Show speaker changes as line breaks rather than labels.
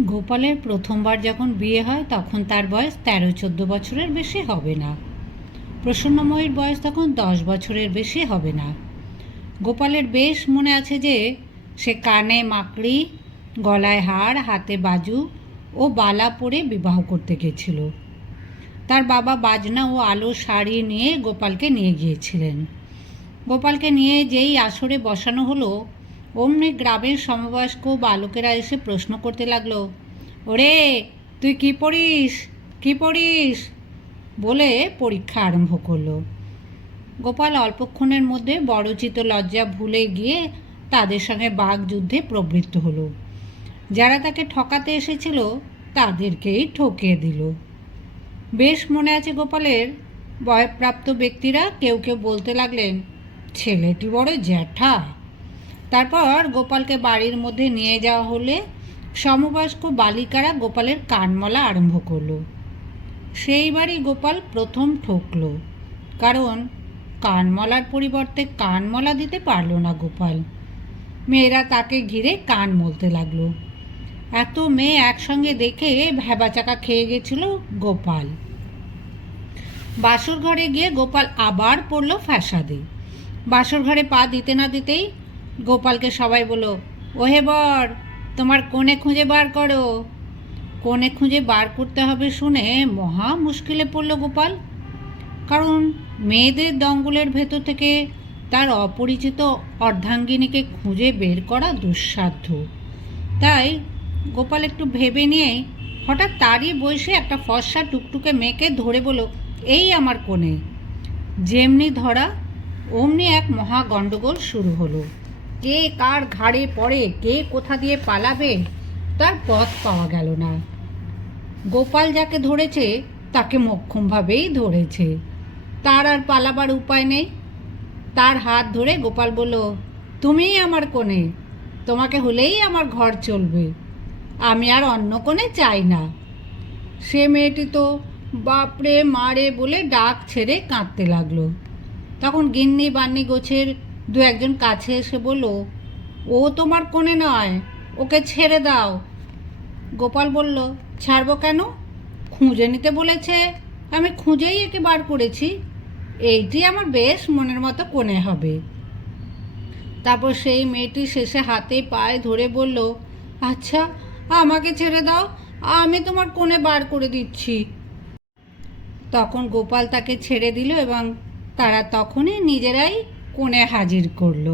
গোপালের প্রথমবার যখন বিয়ে হয়, তখন তার বয়স তেরো, চোদ্দ বছরের বেশি হবে না। প্রসন্নময়ীর বয়স তখন দশ বছরের বেশি হবে না। গোপালের বেশ মনে আছে যে, সে কানে মাকড়ি, গলায় হাড় হাতে বাজু ও বালা পরে বিবাহ করতে গেছিল। তার বাবা বাজনা ও আলো শাড়ি নিয়ে গোপালকে নিয়ে গিয়েছিলেন। গোপালকে নিয়ে যেই আসরে বসানো হলো অমনি গ্রামের সমবয়স্ক বালকেরা এসে প্রশ্ন করতে লাগল, ওরে, তুই কি পড়িস? কি পড়িস? বলে পরীক্ষা আরম্ভ করল। গোপাল অল্পক্ষণের মধ্যে বড়চিত লজ্জা ভুলে গিয়ে তাদের সঙ্গে বাঘ যুদ্ধে প্রবৃত্ত হলো। যারা তাকে ঠকাতে এসেছিল, তাদেরকেই ঠকিয়ে দিল। বেশ মনে আছে গোপালের, বয়প্রাপ্ত ব্যক্তিরা কেউ কেউ বলতে লাগলেন, ছেলেটি বড় জ্যাঠা। তারপর গোপালকে বাড়ির মধ্যে নিয়ে যাওয়া হলে সমবয়স্ক বালিকারা গোপালের কানমলা আরম্ভ করল। সেই বাড়ি গোপাল প্রথম ঠকলো, কারণ কানমলার পরিবর্তে কানমলা দিতে পারল না গোপাল। মেয়েরা তাকে ঘিরে কান মলতে লাগল। এত মেয়ে একসঙ্গে দেখে ভ্যাবাচাকা খেয়ে গেছিল গোপাল। বাসর ঘরে গিয়ে গোপাল আবার পড়ল ফ্যাসাদে বাসর ঘরে পা দিতে না দিতেই গোপালকে সবাই বলল ওহে বর, তোমার কোণে খুঁজে বার করো। কোণে খুঁজে বার করতে হবে শুনে মহা মুশকিলে পড়ল গোপাল। কারণ মেয়েদের দঙ্গলের ভেতর থেকে তার অপরিচিত অর্ধাঙ্গিনীকে খুঁজে বের করা দুঃসাধ্য। তাই গোপাল একটু ভেবে নিয়ে হঠাৎ তারই বয়সে একটা ফর্সা টুকটুকে মেয়েকে ধরে বলো এই আমার কোণে। যেমনি ধরা, অমনি এক মহা গণ্ডগোল শুরু হলো। কে কার ঘাড়ে পড়ে, কে কোথা দিয়ে পালাবে, তার পথ পাওয়া গেল না। গোপাল যাকে ধরেছে, তাকে মক্ষমভাবেই ধরেছে। তার আর পালাবার উপায় নেই। তার হাত ধরে গোপাল বলল, তুমিই আমার কোণে তোমাকে হলেই আমার ঘর চলবে। আমি আর অন্য কোণে চাই না। সে মেয়েটি তো বাপরে মারে বলে ডাক ছেড়ে কাঁদতে লাগল। তখন গিন্নি বান্নি গোছের দু একজন কাছে এসে বলল, ও তোমার কোণে নয়, ওকে ছেড়ে দাও। গোপাল বলল, ছাড়বো কেন? খুঁজে নিতে বলেছে, আমি খুঁজেই একে বার করেছি। এইটি আমার বেশ মনের মতো কোণে হবে। তারপর সেই মেয়েটি শেষে হাতে পায়ে ধরে বলল আচ্ছা আমাকে ছেড়ে দাও, আমি তোমার কোণে বার করে দিচ্ছি। তখন গোপাল তাকে ছেড়ে দিল এবং তারা তখনই নিজেরাই কোণে হাজির করল?